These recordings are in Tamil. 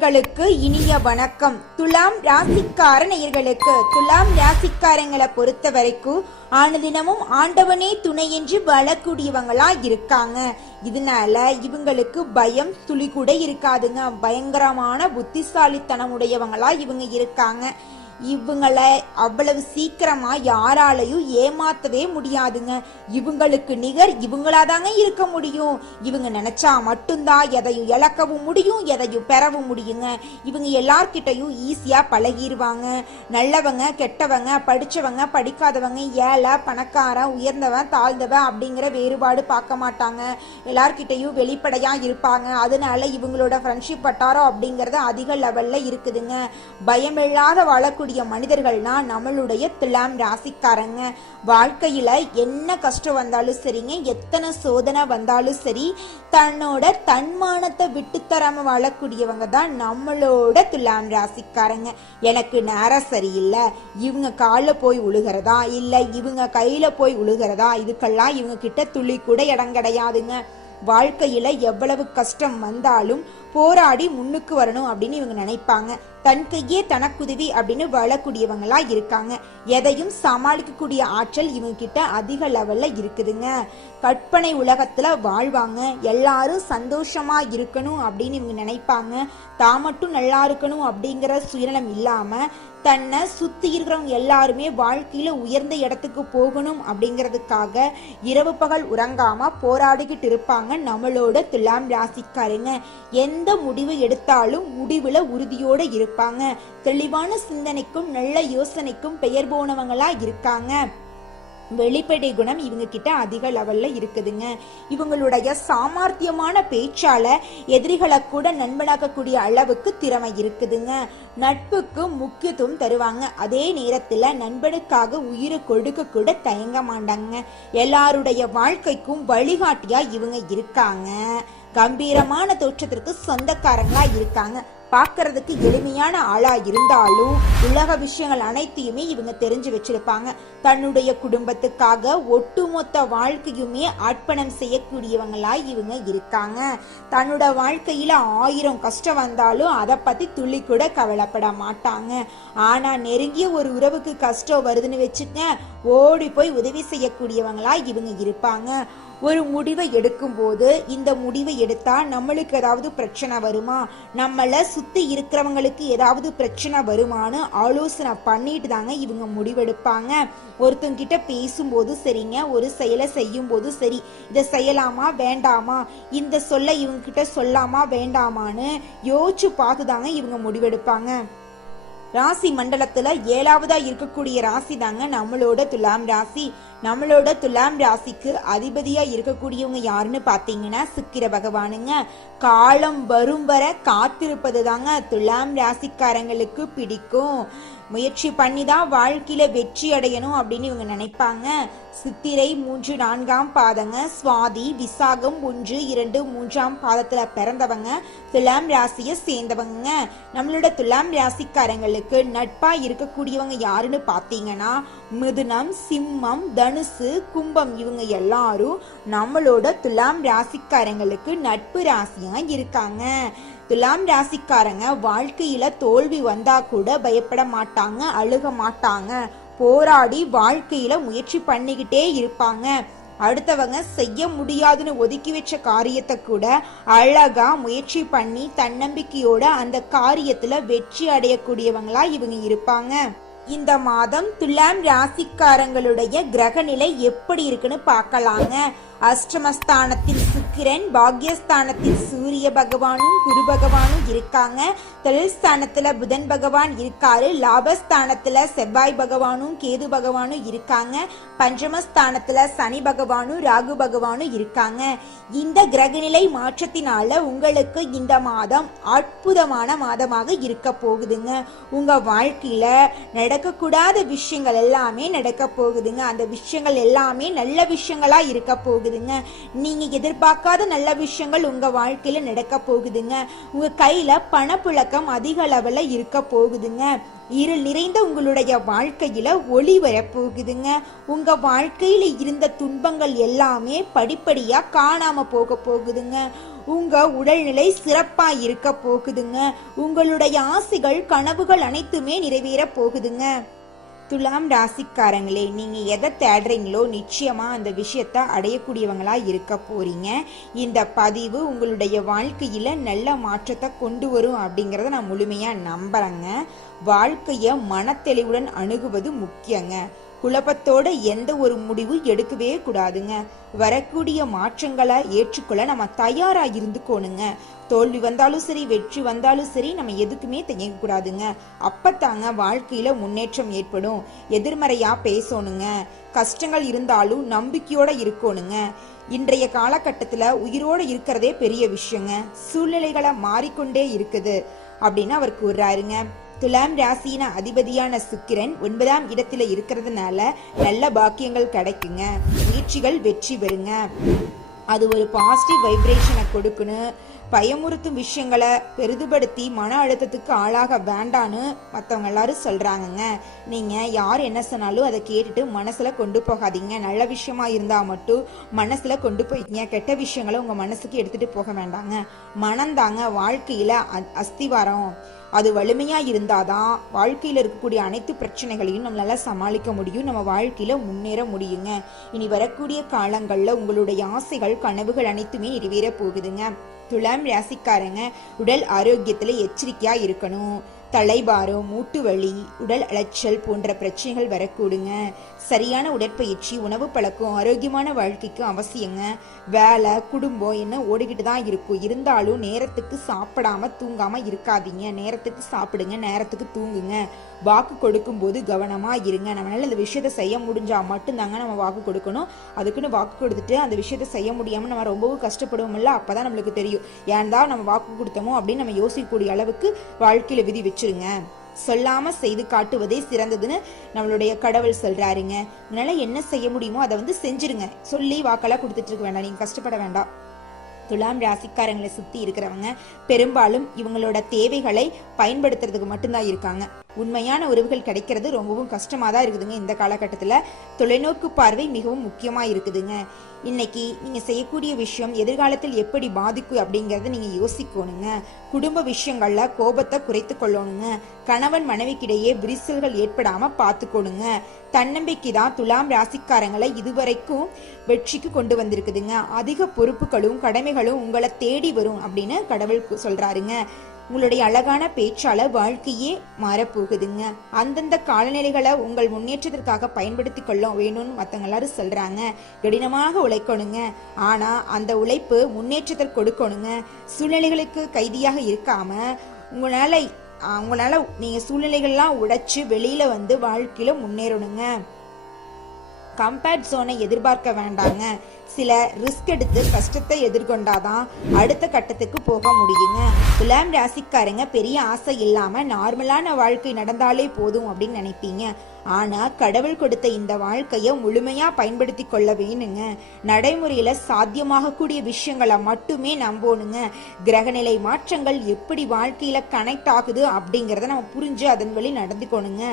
நேயர்களுக்கு இனிய வணக்கம். துலாம் ராசிக்கார நேயர்களுக்கு துலாம் ராசிக்காரங்களை பொறுத்த வரைக்கும் ஆனதினமும் ஆண்டவனே துணை என்று வாழக்கூடியவங்களா இருக்காங்க. இதனால இவங்களுக்கு பயம் துளி கூட இருக்காதுங்க. பயங்கரமான புத்திசாலித்தனமுடையவங்களா இவங்க இருக்காங்க. இவங்களை அவ்வளவு சீக்கிரமா யாராலையும் ஏமாத்தவே முடியாதுங்க. இவங்களுக்கு நிகர் இவங்களாதாங்க இருக்க முடியும். இவங்க நினைச்சா மட்டும்தான் எதையும் இழக்கவும் முடியும், எதையும் பெறவும் முடியுங்க. இவங்க எல்லார்கிட்டையும் ஈஸியா பழகிடுவாங்க. நல்லவங்க கெட்டவங்க, படிச்சவங்க படிக்காதவங்க, ஏழை பணக்காரன், உயர்ந்தவன் தாழ்ந்தவன் அப்படிங்கிற வேறுபாடு பார்க்க மாட்டாங்க. எல்லார்கிட்டையும் வெளிப்படையா இருப்பாங்க. அதனால இவங்களோட ஃப்ரெண்ட்ஷிப் வட்டாரம் அப்படிங்கறது அதிக லெவல்ல இருக்குதுங்க. பயமில்லாத வாழக்கூடிய மனிதர்கள்னா நம்மளுடைய துலாம் ராசிக்காரங்க. வாழ்க்கையில என்ன கஷ்டம் வந்தாலும் சரிங்க, எத்தனை சோதனை வந்தாலும் சரி, தன்னோட தன்மானத்தை விட்டு தராம வாழக்கூடியவங்க தான் நம்மளோட துலாம் ராசிக்காரங்க. எனக்கு நேரம் சரியில்லை, இவங்க கால போய் உழுகிறதா இல்ல இவங்க கையில போய் உழுகிறதா, இதுக்கெல்லாம் இவங்க கிட்ட துளி கூட இடம் கிடையாதுங்க. வாழ்க்கையில எவ்வளவு கஷ்டம் வந்தாலும் போராடி முன்னுக்கு வரணும் அப்படின்னு இவங்க நினைப்பாங்க. தன் கையே தனக்குதவி அப்படின்னு வாழக்கூடியவங்களா இருக்காங்க. எதையும் சமாளிக்கக்கூடிய ஆற்றல் இவங்க கிட்ட அதிக லெவல்ல இருக்குதுங்க. கற்பனை உலகத்துல வாழ்வாங்க. எல்லாரும் சந்தோஷமா இருக்கணும் அப்படின்னு இவங்க நினைப்பாங்க. தான் மட்டும் நல்லா இருக்கணும் அப்படிங்கிற சுயநலம் இல்லாம தன்னை சுத்தி இருக்கிறவங்க எல்லாருமே வாழ்க்கையில உயர்ந்த இடத்துக்கு போகணும் அப்படிங்கிறதுக்காக இரவு பகல் உறங்காம போராடிக்கிட்டு இருப்பாங்க நம்மளோட துலாம் ராசிக்காரங்க. எந்த முடிவு எடுத்தாலும் முடிவுல உறுதியோட இருப்பாங்க. தெளிவான சிந்தனைக்கும் நல்ல யோசனைக்கும் பெயர் போனவங்களா இருக்காங்க. வெளிப்படை குணம் இவங்க கிட்ட அதிக லெவல்ல இருக்குதுங்க. இவங்களுடைய சாமர்த்தியமான பேச்சால எதிரிகளை கூட நண்பனாக்கக்கூடிய அளவுக்கு திறமை இருக்குதுங்க. நட்புக்கு முக்கியத்துவம் தருவாங்க. அதே நேரத்துல நண்பனுக்காக உயிரை கொடுக்க கூட தயங்க மாட்டாங்க. எல்லாருடைய வாழ்க்கைக்கும் வழிகாட்டியா இவங்க இருக்காங்க. கம்பீரமான தோற்றத்திற்கு சொந்தக்காரங்களா இருக்காங்க. பார்க்கறதுக்கு எளிமையான ஆளா இருந்தாலும் உலக விஷயங்கள் அனைத்தையுமே இவங்க தெரிஞ்சு வச்சிருப்பாங்க. தன்னுடைய குடும்பத்துக்காக ஒட்டுமொத்த வாழ்க்கையுமே அர்ப்பணம் செய்யக்கூடியவங்களா இவங்க இருக்காங்க. தன்னோட வாழ்க்கையில 1000 கஷ்டம் வந்தாலும் அதை பத்தி துளி கூட கவலைப்பட மாட்டாங்க. ஆனா நெருங்கிய ஒரு உறவுக்கு கஷ்டம் வருதுன்னு வச்சுக்க ஓடி போய் உதவி செய்யக்கூடியவங்களா இவங்க இருப்பாங்க. ஒரு முடிவை எடுக்கும் போது இந்த முடிவை எடுத்தா நம்மளுக்கு ஏதாவது பிரச்சனை வருமா, நம்மள சுத்தி இருக்கிறவங்களுக்கு ஏதாவது பிரச்சனை வருமானு ஆலோசனை பண்ணிட்டு தாங்க இவங்க முடிவெடுப்பாங்க. ஒருத்தங்க கிட்ட பேசும்போது சரிங்க, ஒரு செயலை செய்யும் போது சரி, இதை செய்யலாமா வேண்டாமா, இந்த சொல்ல இவங்க கிட்ட சொல்லாமா வேண்டாமான்னு யோசிச்சு பார்த்துதாங்க இவங்க முடிவெடுப்பாங்க. ராசி மண்டலத்துல 7வதா இருக்கக்கூடிய ராசி தாங்க நம்மளோட துலாம் ராசி. நம்மளோட துலாம் ராசிக்கு அதிபதியா இருக்கக்கூடியவங்க யாருன்னு பாத்தீங்கன்னா சுக்கிர பகவானுங்க. காலம் வரும் வர காத்திருப்பது தாங்க துலாம் ராசிக்காரங்களுக்கு பிடிக்கும். முயற்சி பண்ணிதான் வாழ்க்கையில வெற்றி அடையணும் அப்படின்னு இவங்க நினைப்பாங்க. சித்திரை 3, 4ஆம் பாதங்க, சுவாதி, விசாகம் 1, 2, 3ஆம் பாதத்துல பிறந்தவங்க துலாம் ராசியை சேர்ந்தவங்க. நம்மளோட துலாம் ராசிக்காரங்களுக்கு நட்பா இருக்கக்கூடியவங்க யாருன்னு பாத்தீங்கன்னா மிதுனம், சிம்மம், தனுசு, கும்பம் இவங்க எல்லாரும் நம்மளோட துலாம் ராசிக்காரங்களுக்கு நட்பு ராசியா இருக்காங்க. துலாம் ராசிக்காரங்க வாழ்க்கையில தோல்வி வந்தா கூட பயப்பட மாட்டாங்க, அழுக மாட்டாங்க. போராடி வாழ்க்கையில முயற்சி பண்ணிக்கிட்டே இருப்பாங்க. அடுத்தவங்க செய்ய முடியாதுன்னு ஒதுக்கி வச்ச காரியத்தை கூட அழகா முயற்சி பண்ணி தன்னம்பிக்கையோட அந்த காரியத்துல வெற்றி அடையக்கூடியவங்களா இவங்க இருப்பாங்க. இந்த மாதம் துலாம் ராசிக்காரங்களுடைய கிரக நிலை எப்படி இருக்குன்னு பார்க்கலாங்க. அஷ்டமஸ்தானத்தில் சுக்கிரன், பாக்யஸ்தானத்தில் சூரிய பகவானும் குரு பகவானும் இருக்காங்க. தொழில் ஸ்தானத்துல புதன் பகவான் இருக்காரு. லாபஸ்தானத்துல செவ்வாய் பகவானும் கேது பகவானும் இருக்காங்க. பஞ்சமஸ்தானத்துல சனி பகவானும் ராகு பகவானும் இருக்காங்க. இந்த கிரகநிலை மாற்றத்தினால உங்களுக்கு இந்த மாதம் அற்புதமான மாதமாக இருக்க போகுதுங்க. உங்க வாழ்க்கையில நடக்கக்கூடாத விஷயங்கள் எல்லாமே நடக்க போகுதுங்க. அந்த விஷயங்கள் எல்லாமே நல்ல விஷயங்களா இருக்க போகுது. நீங்க எதிர்பார்க்காத நல்ல விஷயங்கள் உங்க வாழ்க்கையில நடக்க போகுதுங்க. உங்க கையில பணப்புழக்கம் அதிக அளவுல இருக்க போகுதுங்க. இருள் நிறைந்த உங்களுடைய வாழ்க்கையில ஒளி வரப்போகுதுங்க. உங்க வாழ்க்கையில இருந்த துன்பங்கள் எல்லாமே படிப்படியா காணாம போகுதுங்க. உங்க உடல்நிலை சிறப்பா இருக்க போகுதுங்க. உங்களுடைய ஆசைகள் கனவுகள் அனைத்துமே நிறைவேற போகுதுங்க. துலாம் ராசிக்காரங்களே, நீங்க எதை தேடுறீங்களோ நிச்சயமா அந்த விஷயத்த அடையக்கூடியவங்களா இருக்க போறீங்க. இந்த பதிவு உங்களுடைய வாழ்க்கையில நல்ல மாற்றத்தை கொண்டு வரும் அப்படிங்கறத நான் முழுமையா நம்புறேங்க. வாழ்க்கைய மனத்தெளிவுடன் அணுகுவது முக்கியங்க. குழப்பத்தோட எந்த ஒரு முடிவு எடுக்கவே கூடாதுங்க. வரக்கூடிய மாற்றங்களை ஏற்றுக்கொள்ள நம்ம தயாரா இருந்துக்கோணுங்க. தோல்வி வந்தாலும் சரி, வெற்றி வந்தாலும் சரி, நம்ம எதுக்குமே தயங்க கூடாதுங்க. அப்பத்தாங்க வாழ்க்கையில முன்னேற்றம் ஏற்படும். எதிர்மறையா பேசணுங்க. கஷ்டங்கள் இருந்தாலும் நம்பிக்கையோட இருக்கணுங்க. இன்றைய காலகட்டத்துல உயிரோட இருக்கிறதே பெரிய விஷயங்க. சூழ்நிலைகளை மாறிக்கொண்டே இருக்குது அப்படின்னு அவர் கூறுறாருங்க. துலாம் ராசியின் அதிபதியான சுக்கிரன் 9ஆம் இடத்துல இருக்கிறதுனால நல்ல பாக்கியங்கள் கிடைக்குங்க. முயற்சிகள் வெற்றி பெறுங்க. அது ஒரு பாசிட்டிவ் வைப்ரேஷனை கொடுக்கணும். பயமுறுத்தும் விஷயங்களை பெரிதுபடுத்தி மன அழுத்தத்துக்கு ஆளாக வேண்டான்னு மற்றவங்க எல்லாரும் சொல்றாங்கங்க. நீங்க யார் என்ன சொன்னாலும் அதை கேட்டுட்டு மனசுல கொண்டு போகாதீங்க. நல்ல விஷயமா இருந்தா மட்டும் மனசுல கொண்டு போய்ங்க. கெட்ட விஷயங்களை உங்க மனசுக்கு எடுத்துட்டு போக வேண்டாங்க. மனந்தாங்க வாழ்க்கையில அஸ்திவாரம். அது வலிமையா இருந்தாதான் வாழ்க்கையில இருக்கக்கூடிய அனைத்து பிரச்சனைகளையும் நம்மளால சமாளிக்க முடியும். நம்ம வாழ்க்கையில முன்னேற முடியுங்க. இனி வரக்கூடிய காலங்கள்ல உங்களுடைய ஆசைகள் கனவுகள் அனைத்துமே நிறைவேற போகுதுங்க. துலாம் ராசிக்காரங்க உடல் ஆரோக்கியத்துல எச்சரிக்கையா இருக்கணும். தலைபாரம், மூட்டு வலி, உடல் அலைச்சல் போன்ற பிரச்சனைகள் வரக்கூடுங்க. சரியான உடற்பயிற்சி, உணவு பழக்கம் ஆரோக்கியமான வாழ்க்கைக்கு அவசியங்க. வேலை, குடும்பம் என்ன ஓடிக்கிட்டு தான் இருக்கும். இருந்தாலும் நேரத்துக்கு சாப்பிடாம தூங்காம இருக்காதீங்க. நேரத்துக்கு சாப்பிடுங்க, நேரத்துக்கு தூங்குங்க. வாக்கு கொடுக்கும் போது கவனமா இருங்க. நம்மளால இந்த விஷயத்த செய்ய முடிஞ்சா மட்டும்தாங்க நம்ம வாக்கு கொடுக்கணும். அதுக்குன்னு வாக்கு கொடுத்துட்டு அந்த விஷயத்த செய்ய முடியாம நம்ம ரொம்பவும் கஷ்டப்படுவோம்ல, அப்பதான் நம்மளுக்கு தெரியும் ஏன் தான் நம்ம வாக்கு கொடுத்தோமோ அப்படின்னு நம்ம யோசிக்கக்கூடிய அளவுக்கு வாழ்க்கையில விதி வச்சிருங்க. சொல்லாம செய்து காட்டுவதே சிறந்ததுன்னு நம்மளுடைய கடவுள் சொல்றாருங்க. அதனால என்ன செய்ய முடியுமோ அதை செஞ்சிருங்க. சொல்லி வாக்கெல்லாம் கொடுத்துட்டு இருக்க வேண்டாம். நீங்க கஷ்டப்பட வேண்டாம். துலாம் ராசிக்காரங்களை சுத்தி இருக்கிறவங்க பெரும்பாலும் இவங்களோட தேவைகளை பயன்படுத்துறதுக்கு மட்டும்தான் இருக்காங்க. உண்மையான உறவுகள் கிடைக்கிறது ரொம்பவும் கஷ்டமா தான் இருக்குதுங்க. இந்த காலகட்டத்துல தொலைநோக்கு பார்வை மிகவும் முக்கியமா இருக்குதுங்க. இன்னைக்கு நீங்க செய்யக்கூடிய விஷயம் எதிர்காலத்தில் எப்படி பாதிக்கும் அப்படிங்கறத நீங்க யோசிக்கணுங்க. குடும்ப விஷயங்கள்ல கோபத்தை குறைத்து கொள்ளணுங்க. கணவன் மனைவிக்கிடையே விரிசல்கள் ஏற்படாம பாத்துக்கணுங்க. தன்னம்பிக்கை தான் துலாம் ராசிக்காரங்களை இதுவரைக்கும் வெற்றிக்கு கொண்டு வந்திருக்குதுங்க. அதிக பொறுப்புகளும் கடமைகளும் உங்களை தேடி வரும் அப்படின்னு கடவுள் சொல்றாருங்க. உங்களுடைய அழகான பேச்சால வாழ்க்கையே மாறப்போகுதுங்க. அந்தந்த காலநிலைகளை உங்கள் முன்னேற்றத்திற்காக பயன்படுத்தி கொள்ள வேணும்னு மற்றவங்க எல்லாரும் சொல்றாங்க. கடினமாக உழைக்கணுங்க. ஆனா அந்த உழைப்பு முன்னேற்றத்தை கொடுக்கணுங்க. சூழ்நிலைகளுக்கு கைதியாக இருக்காம உங்களால நீங்க சூழ்நிலைகள்லாம் உடைச்சு வெளியில வாழ்க்கையில முன்னேறணுங்க. கம்ஃபர்ட் ஜோனை எதிர்பார்க்க வேண்டாங்க. சில ரிஸ்க் எடுத்து கஷ்டத்தை எதிர்கொண்டாதான் அடுத்த கட்டத்துக்கு போக முடியுங்க. துலாம் ராசிக்காரங்க பெரிய ஆசை இல்லாம நார்மலான வாழ்க்கை நடந்தாலே போதும் அப்படின்னு நினைப்பீங்க. ஆனா கடவுள் கொடுத்த இந்த வாழ்க்கைய முழுமையா பயன்படுத்தி கொள்ள வேணுங்க. நடைமுறையில சாத்தியமாக கூடிய விஷயங்களை மட்டுமே நம்பணுங்க. கிரகநிலை மாற்றங்கள் எப்படி வாழ்க்கையில கனெக்ட் ஆகுது அப்படிங்கறத நம்ம புரிஞ்சு அதன் வழி நடந்துக்கணுங்க.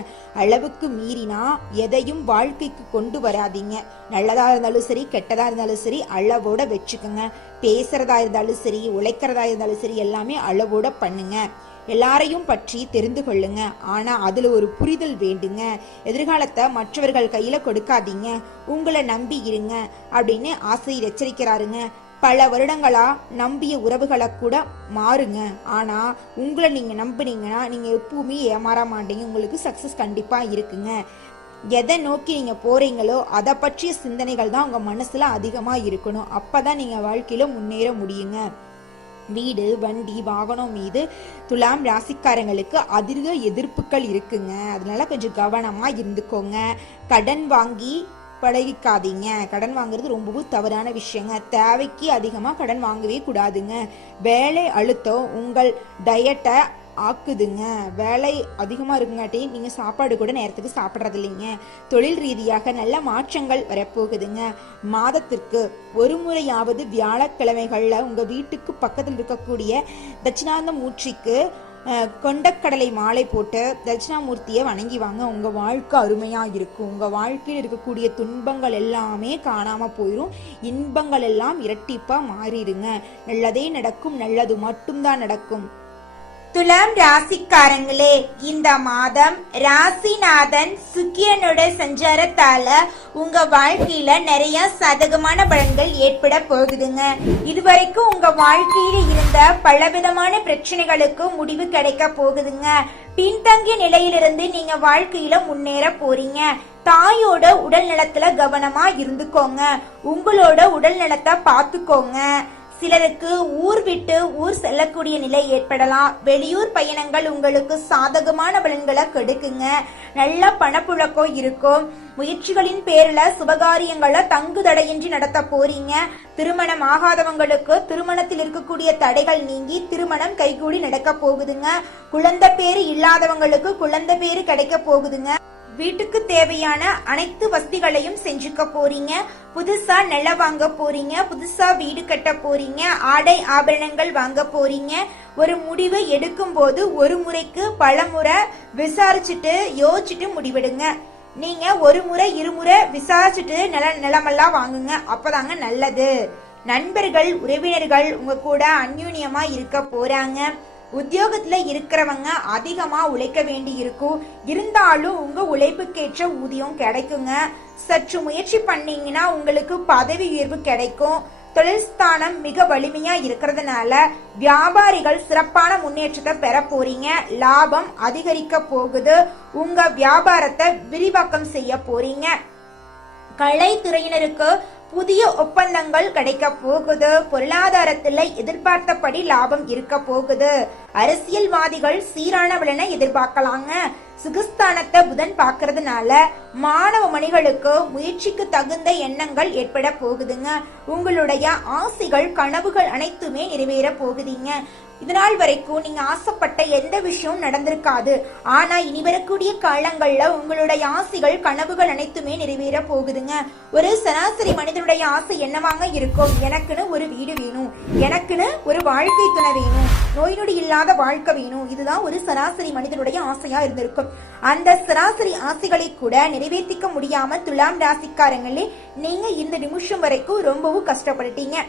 அளவுக்கு மீறினா எதையும் வாழ்க்கைக்கு கொண்டு வராதீங்க. நல்லதா இருந்தாலும் சரி, கெட்டதா இருந்தாலும் சரி, அளவோட வச்சுக்கோங்க. பேசுறதா இருந்தாலும் சரி, உழைக்கிறதா இருந்தாலும் சரி, எல்லாமே அளவோட பண்ணுங்க. எல்லாரையும் பற்றி தெரிந்து கொள்ளுங்க. ஆனா அதுல ஒரு புரிதல் வேண்டுங்க. எதிர்காலத்தை மற்றவர்கள் கையில கொடுக்காதீங்க. உங்களை நம்பி இருங்க அப்படின்னு ஆசிரியர் எச்சரிக்கிறாருங்க. பல வருடங்களா நம்பிய உறவுகளை கூட மாறுங்க. ஆனா உங்களை நீங்க நம்புனீங்கன்னா நீங்க எப்பவுமே ஏமாற மாட்டீங்க. உங்களுக்கு சக்சஸ் கண்டிப்பா இருக்குங்க. எதை நோக்கி நீங்க போறீங்களோ அதை பற்றிய சிந்தனைகள் தான் உங்க மனசுல அதிகமா இருக்கணும். அப்பதான் நீங்க வாழ்க்கையில முன்னேற முடியுங்க. வீடு, வண்டி, வாகனம் மீது துலாம் ராசிக்காரங்களுக்கு அதிக எதிர்ப்புகள் இருக்குங்க. அதனால கொஞ்சம் கவனமா இருந்துக்கோங்க. கடன் வாங்கி பழகிக்காதீங்க. கடன் வாங்குறது ரொம்பவும் தவறான விஷயங்க. தேவைக்கு அதிகமா கடன் வாங்கவே கூடாதுங்க. வேலை அழுத்தம் உங்கள் டயட்டை ஆக்குதுங்க. வேலை அதிகமா இருக்குங்காட்டி நீங்க சாப்பாடு கூட நேரத்துக்கு சாப்பிட்றது இல்லைங்க. தொழில் ரீதியாக நல்ல மாற்றங்கள் வரப்போகுதுங்க. மாதத்திற்கு ஒரு முறையாவது வியாழக்கிழமைகள்ல உங்க வீட்டுக்கு பக்கத்தில் இருக்கக்கூடிய தட்சிணாந்த மூர்த்திக்கு கொண்டக்கடலை மாலை போட்டு தட்சிணாமூர்த்தியை வணங்கி வாங்க. உங்கள் வாழ்க்கை அருமையாக இருக்கும். உங்கள் வாழ்க்கையில் இருக்கக்கூடிய துன்பங்கள் எல்லாமே காணாமல் போயிடும். இன்பங்கள் எல்லாம் இரட்டிப்பாக மாறிடுங்க. நல்லதே நடக்கும். நல்லது மட்டும்தான் நடக்கும். துலாம் ராசிக்காரங்களே, இந்த மாதம் ராசிநாதன் சுக்கிரனோட சஞ்சாரத்தால உங்க வாழ்க்கையில நிறைய சாதகமான பலன்கள் ஏற்பட போகுதுங்க. இதுவரைக்கும் உங்க வாழ்க்கையில இருந்த பலவிதமான பிரச்சனைகளுக்கு முடிவு கிடைக்க போகுதுங்க. பின்தங்கிய நிலையிலிருந்து நீங்க வாழ்க்கையில முன்னேற போறீங்க. தாயோட உடல் நலத்துல கவனமா இருந்துக்கோங்க. உங்களோட உடல் நலத்தை பார்த்துக்கோங்க. சிலருக்கு ஊர் விட்டு ஊர் செல்லக்கூடிய நிலை ஏற்படலாம். வெளியூர் பயணங்கள் உங்களுக்கு சாதகமான பலன்களை கொடுக்குங்க. நல்ல பணப்புழக்கம் இருக்கும். முயற்சிகளின் பேர்ல சுபகாரியங்களை தங்கு தடையின்றி நடத்த போறீங்க. திருமணம் ஆகாதவங்களுக்கு திருமணத்தில் இருக்கக்கூடிய தடைகள் நீங்கி திருமணம் கைகூடி நடக்க போகுதுங்க. குழந்தை பேரு இல்லாதவங்களுக்கு குழந்தை பேரு கிடைக்க போகுதுங்க. வீட்டுக்கு தேவையான அனைத்து வசதிகளையும் செஞ்சுக்க போறீங்க. புதுசா நிலம் வாங்க போறீங்க. புதுசா வீடு கட்ட போறீங்க. ஆடை ஆபரணங்கள் வாங்க போறீங்க. ஒரு முடிவை எடுக்கும் போது ஒரு முறைக்கு பல முறை விசாரிச்சுட்டு யோசிச்சுட்டு முடிவெடுங்க. நீங்க ஒரு முறை இருமுறை விசாரிச்சுட்டு நிலமெல்லாம் வாங்குங்க. அப்பதாங்க நல்லது. நண்பர்கள் உறவினர்கள் உங்க கூட அந்யூன்யமா இருக்க போறாங்க. உத்தியோகத்துல இருக்கிறவங்க அதிகமா உழைக்க வேண்டி இருக்கும். இருந்தாலும் உங்க உழைப்புக்கேற்ற ஊதியம் கிடைக்குங்க. சற்று முயற்சி பண்ணீங்கன்னா உங்களுக்கு பதவி உயர்வு கிடைக்கும். தொழில் ஸ்தானம் மிக வலிமையா இருக்கிறதுனால வியாபாரிகள் சிறப்பான முன்னேற்றத்தை பெற போறீங்க. லாபம் அதிகரிக்க போகுது. உங்க வியாபாரத்தை விரிவாக்கம் செய்ய போறீங்க. கலைத்துறையினருக்கு புதிய ஒப்பந்தங்கள் கிடைக்க போகுது. பொருளாதாரத்துல எதிர்பார்த்தபடி லாபம் இருக்க போகுது. அரசியல்வாதிகள் சீரான பலனை எதிர்பார்க்கலாங்க. சுகஸ்தானத்தை புதன் பார்க்கறதுனால மாணவ மணிகளுக்கு முயற்சிக்கு தகுந்த எண்ணங்கள் ஏற்பட போகுதுங்க. உங்களுடைய ஆசைகள் கனவுகள் அனைத்துமே நிறைவேற போகுதுங்க. இதனால் வரைக்கும் நீங்க ஆசைப்பட்ட எந்த விஷயமும் நடந்திருக்காது. ஆனா இனி வரக்கூடிய காலங்கள்ல உங்களுடைய ஆசைகள் கனவுகள் அனைத்துமே நிறைவேற போகுதுங்க. ஒரு சராசரி மனிதனுடைய ஆசை என்னவாங்க இருக்கும்? எனக்குன்னு ஒரு வீடு வேணும், எனக்குன்னு ஒரு வாழ்க்கை துணை வேணும், நோய் நொடி இல்லாத வாழ்க்கை வேணும். இதுதான் ஒரு சராசரி மனிதனுடைய ஆசையா இருந்திருக்கும். அந்த சராசரி ஆசைகளை கூட நிறைவேற்றிக்க முடியாம துலாம் ராசிக்காரங்களே நீங்க இந்த நிமிஷம் வரைக்கும் ரொம்பவும் கஷ்டப்பட்டுட்டீங்க.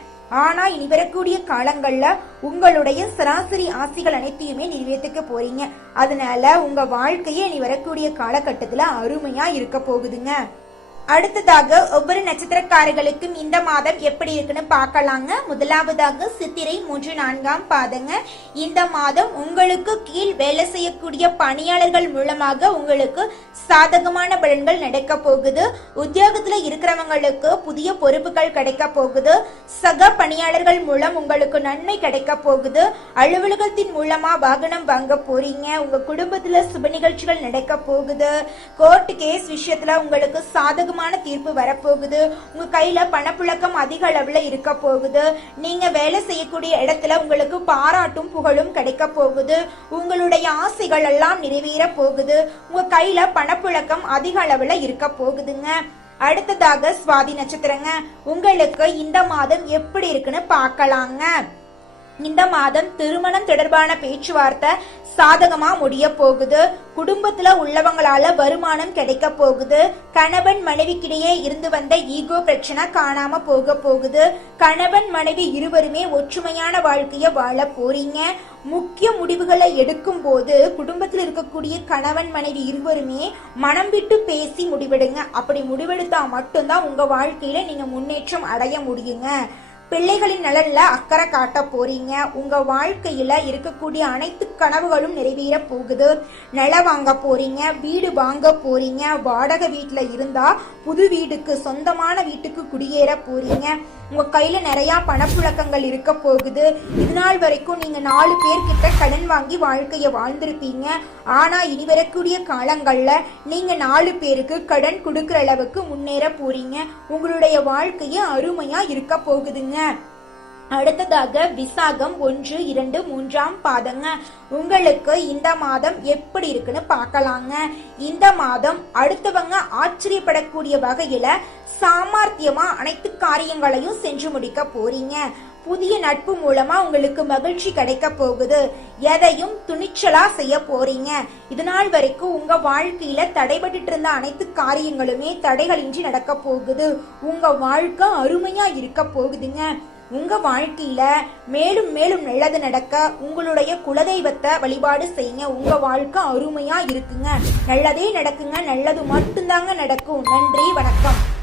ஆனா இனி வரக்கூடிய காலங்கள்ல உங்களுடைய சராசரி ஆசைகள் அனைத்தையுமே நிறைவேற்றிக்க போறீங்க. அதனால உங்க வாழ்க்கையே இனி வரக்கூடிய காலகட்டத்துல அருமையா இருக்க போகுதுங்க. அடுத்ததாக ஒவ்வொரு நட்சத்திரக்காரர்களுக்கும் இந்த மாதம் எப்படி இருக்குன்னு பார்க்கலாங்க. முதலாவதாக சித்திரை 3, 4 பாதங்க. இந்த மாதம் உங்களுக்கு கீழ் வேலை செய்யக்கூடிய பணியாளர்கள் மூலமாக உங்களுக்கு சாதகமான பலன்கள் நடக்க போகுது. உத்தியோகத்துல இருக்கிறவங்களுக்கு புதிய பொறுப்புகள் கிடைக்க போகுது. சக பணியாளர்கள் மூலம் உங்களுக்கு நன்மை கிடைக்க போகுது. அலுவலகத்தின் மூலமா வாகனம் வாங்க போறீங்க. உங்க குடும்பத்துல சுப நிகழ்ச்சிகள் நடக்க போகுது. கோர்ட் கேஸ் விஷயத்துல உங்களுக்கு சாதகமான தீர்ப்பு வரப்போகுது. உங்க கையில பணப்புழக்கம் அதிக அளவுல இருக்க போகுது. நீங்க வேலை செய்யக்கூடிய இடத்துல உங்களுக்கு பாராட்டும் புகழும் கிடைக்க போகுது. உங்களுடைய ஆசைகள் எல்லாம் நிறைவேற போகுது. உங்க கையில பணப்புழக்கம் அதிக அளவுல இருக்க போகுதுங்க. அடுத்ததாக சுவாதி நட்சத்திரங்க. உங்களுக்கு இந்த மாதம் எப்படி இருக்குன்னு பார்க்கலாங்க. இந்த மாதம் திருமணம் தொடர்பான பேச்சுவார்த்தை சாதகமா முடிய போகுது. குடும்பத்துல உள்ளவங்களால வருமானம் கிடைக்க போகுது. கணவன் மனைவிக்கிடையே இருந்து வந்த ஈகோ பிரச்சனை காணாம போகுது. கணவன் மனைவி இருவருமே ஒற்றுமையான வாழ்க்கைய வாழ போறீங்க. முக்கிய முடிவுகளை எடுக்கும் போது குடும்பத்தில் இருக்கக்கூடிய கணவன் மனைவி இருவருமே மனம் விட்டு பேசி முடிவெடுங்க. அப்படி முடிவெடுத்தா மட்டும்தான் உங்க வாழ்க்கையில நீங்க முன்னேற்றம் அடைய முடியுங்க. பிள்ளைகளின் நலன்ல அக்கறை காட்ட போறீங்க. உங்க வாழ்க்கையில இருக்கக்கூடிய அனைத்து கனவுகளும் நிறைவேற போகுது. நிலம் வாங்க போறீங்க, வீடு வாங்க போறீங்க. வாடகை வீட்டுல இருந்தா புது வீட்டுக்கு சொந்தமான வீட்டுக்கு குடியேற போறீங்க. உங்க கையில நிறைய பணப்புழக்கங்கள் இருக்க போகுது. இதுநாள் வரைக்கும் நீங்க 4 பேர்கிட்ட கடன் வாங்கி வாழ்க்கைய வாழ்ந்திருப்பீங்க. ஆனா இனி வரக்கூடிய காலங்கள்ல நீங்க 4 பேருக்கு கடன் கொடுக்கிற அளவுக்கு முன்னேற போறீங்க. உங்களுடைய வாழ்க்கைய அருமையா இருக்க போகுதுங்க. அடுத்ததாக விசாகம் 1, 2, 3 பாதங்க. உங்களுக்கு இந்த மாதம் எப்படி இருக்குன்னு பார்க்கலாங்க. இந்த மாதம் அடுத்தவங்க ஆச்சரியப்படக்கூடிய வகையில சாமர்த்தியமா அனைத்து காரியங்களையும் செஞ்சு முடிக்க போறீங்க. புதிய நட்பு மூலமா உங்களுக்கு மகிழ்ச்சி கிடைக்க போகுது. எதையும் துணிச்சலா செய்ய போறீங்க. இது நாள் வரைக்கும் உங்க வாழ்க்கையில தடைபட்டு இருந்த அனைத்து காரியங்களுமே தடைகளின்றி நடக்க போகுது. உங்க வாழ்க்கை அருமையா இருக்க போகுதுங்க. உங்க வாழ்க்கையில மேலும் மேலும் நல்லது நடக்க உங்களுடைய குலதெய்வத்தை வழிபாடு செய்யுங்க. உங்க வாழ்க்கை அருமையா இருக்குங்க. நல்லதே நடக்குங்க. நல்லது மட்டும்தாங்க நடக்கும். நன்றி, வணக்கம்.